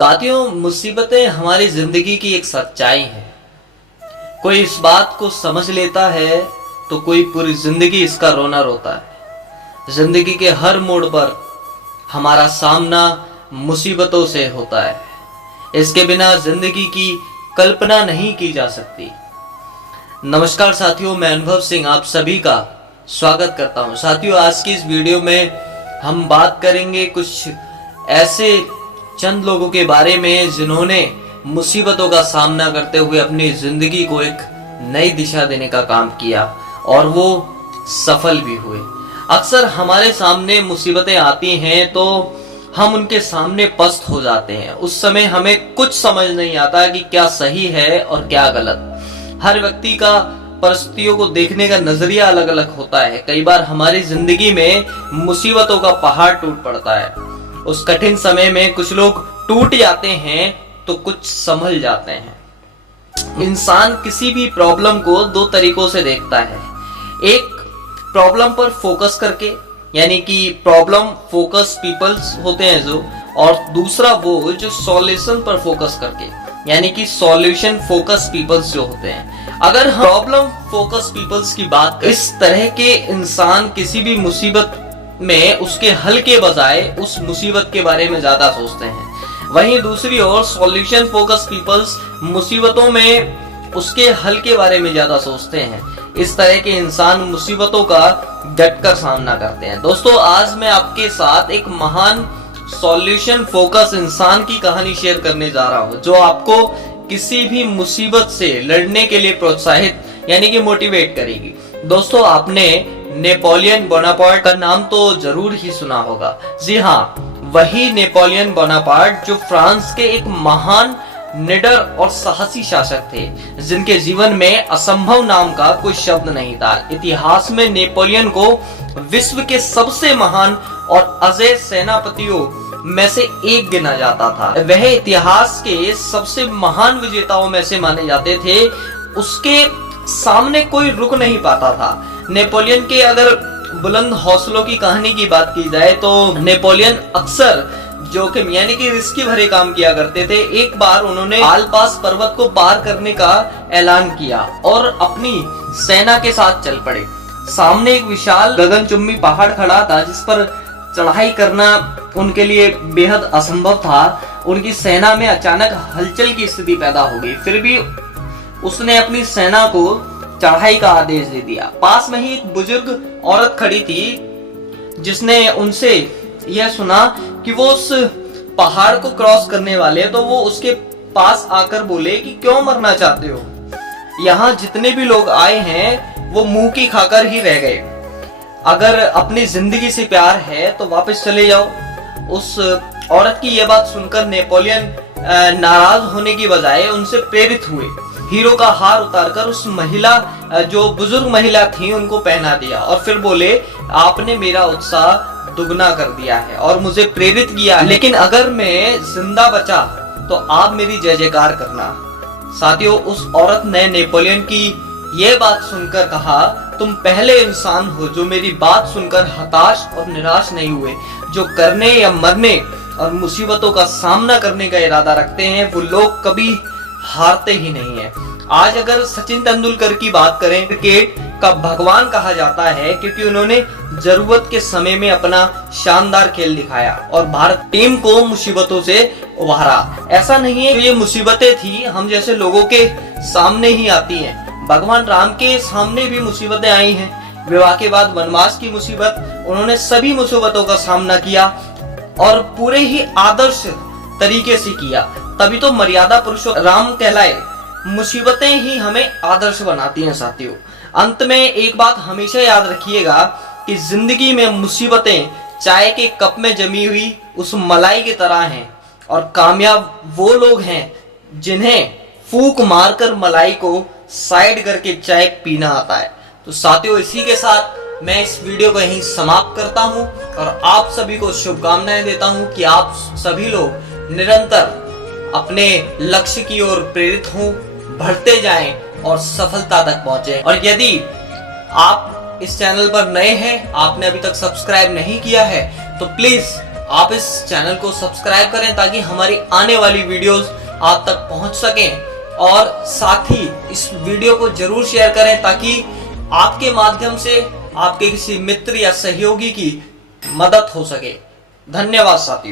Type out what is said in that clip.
साथियों, मुसीबतें हमारी जिंदगी की एक सच्चाई है। कोई इस बात को समझ लेता है तो कोई पूरी जिंदगी इसका रोना रोता है। जिंदगी के हर मोड़ पर हमारा सामना मुसीबतों से होता है। इसके बिना जिंदगी की कल्पना नहीं की जा सकती। नमस्कार साथियों, मैं अनुभव सिंह आप सभी का स्वागत करता हूं। साथियों, आज की इस वीडियो में हम बात करेंगे कुछ ऐसे चंद लोगों के बारे में जिन्होंने मुसीबतों का सामना करते हुए अपनी जिंदगी को एक नई दिशा देने का काम किया और वो सफल भी हुए। अक्सर हमारे सामने मुसीबतें आती हैं तो हम उनके सामने पस्त हो जाते हैं। उस समय हमें कुछ समझ नहीं आता कि क्या सही है और क्या गलत। हर व्यक्ति का परिस्थितियों को देखने का नजरिया अलग अलग होता है। कई बार हमारी जिंदगी में मुसीबतों का पहाड़ टूट पड़ता है। उस कठिन समय में कुछ लोग टूट जाते हैं तो कुछ संभल जाते हैं। इंसान किसी भी प्रॉब्लम को दो तरीकों से देखता है। एक, प्रॉब्लम पर फोकस करके, यानी कि प्रॉब्लम फोकस पीपल्स होते हैं जो, और दूसरा वो जो सॉल्यूशन पर फोकस करके, यानी कि सॉल्यूशन फोकस पीपल्स जो होते हैं। अगर हम प्रॉब्लम फोकस पीपल्स की बात करें, इस तरह के इंसान किसी भी मुसीबत में उसके हल के बजाय उस मुसीबत के बारे में ज्यादा सोचते हैं। वहीं दूसरी ओर सॉल्यूशन फोकस पीपल्स मुसीबतों में उसके हल के बारे में ज्यादा सोचते हैं। इस तरह के इंसान मुसीबतों का डटकर सामना करते हैं। दोस्तों, आज मैं आपके साथ एक महान सॉल्यूशन फोकस इंसान की कहानी शेयर करने जा रहा हूं, जो आपको किसी भी मुसीबत से लड़ने के लिए प्रोत्साहित यानी कि मोटिवेट करेगी। दोस्तों, आपने नेपोलियन बोनापार्ट का नाम तो जरूर ही सुना होगा। जी हाँ, वही नेपोलियन बोनापार्ट जो फ्रांस के एक महान, निडर और साहसी शासक थे, जिनके जीवन में असंभव नाम का कोई शब्द नहीं था। इतिहास में नेपोलियन को विश्व के सबसे महान और अजेय सेनापतियों में से एक गिना जाता था। वह इतिहास के सबसे महान विजेताओं में से माने जाते थे। उसके सामने कोई रुक नहीं पाता था। नेपोलियन के अगर बुलंद हौसलों की कहानी की बात की जाए तो नेपोलियन अक्सर जोखिम यानी कि रिस्की भरे काम किया करते थे। एक बार उन्होंने आल्प्स पर्वत को पार करने का ऐलान किया और अपनी सेना के साथ चल पड़े। सामने एक विशाल गगनचुंबी पहाड़ खड़ा था जिस पर चढ़ाई करना उनके लिए बेहद असंभव था। उनकी सेना में अचानक हलचल की स्थिति पैदा हो गई। फिर भी उसने अपनी सेना को चढ़ाई का आदेश दे दिया। पास में ही एक बुजुर्ग औरत खड़ी थी जिसने उनसे यह सुना कि वो उस पहाड़ को क्रॉस करने वाले, तो वो उसके पास आकर बोले कि क्यों मरना चाहते हो? यहाँ जितने भी लोग आए हैं वो मुंह की खाकर ही रह गए। अगर अपनी जिंदगी से प्यार है तो वापस चले जाओ। उस औरत की यह बात सुनकर नेपोलियन नाराज होने की बजाय उनसे प्रेरित हुए। हीरो का हार उतारकर उस महिला, जो बुजुर्ग महिला थी, उनको पहना दिया और फिर बोले, आपने मेरा उत्साह दुगना कर दिया है और मुझे प्रेरित किया है, लेकिन अगर मैं जिंदा बचा तो आप मेरी जय जयकार करना। साथियों, उस औरत ने नेपोलियन की यह बात सुनकर कहा, तुम पहले इंसान हो जो मेरी बात सुनकर हताश और निराश नहीं हुए। जो करने या मरने और मुसीबतों का सामना करने का इरादा रखते हैं वो लोग कभी हारते ही नहीं है। आज अगर सचिन तेंदुलकर की बात करें, क्रिकेट का भगवान कहा जाता है क्योंकि उन्होंने जरूरत के समय में अपना शानदार खेल दिखाया और भारत टीम को मुसीबतों से उभारा। ऐसा नहीं है कि ये मुसीबतें थी हम जैसे लोगों के सामने ही आती हैं। भगवान राम के सामने भी मुसीबतें आई हैं। विवाह के बाद वनवास की मुसीबत, उन्होंने सभी मुसीबतों का सामना किया और पूरे ही आदर्श तरीके से किया। तभी तो मर्यादा पुरुषोत्तम राम कहलाए। मुसीबतें ही हमें आदर्श बनाती हैं। साथियों, अंत में एक बात हमेशा याद रखिएगा कि जिंदगी में मुसीबतें चाय के कप में जमी हुई उस मलाई की तरह हैं और कामयाब वो लोग हैं जिन्हें फूंक मारकर मलाई को साइड करके चाय पीना आता है। तो साथियों, इसी के साथ मैं इस वीडियो को यहीं समाप्त करता हूं और आप सभी को शुभकामनाएं देता हूं कि आप सभी लोग निरंतर अपने लक्ष्य की ओर प्रेरित हों, बढ़ते जाएं और सफलता तक पहुंचे। और यदि आप इस चैनल पर नए हैं, आपने अभी तक सब्सक्राइब नहीं किया है, तो प्लीज आप इस चैनल को सब्सक्राइब करें ताकि हमारी आने वाली वीडियोस आप तक पहुंच सकें, और साथ ही इस वीडियो को जरूर शेयर करें ताकि आपके माध्यम से आपके किसी मित्र या सहयोगी की मदद हो सके। धन्यवाद साथियों।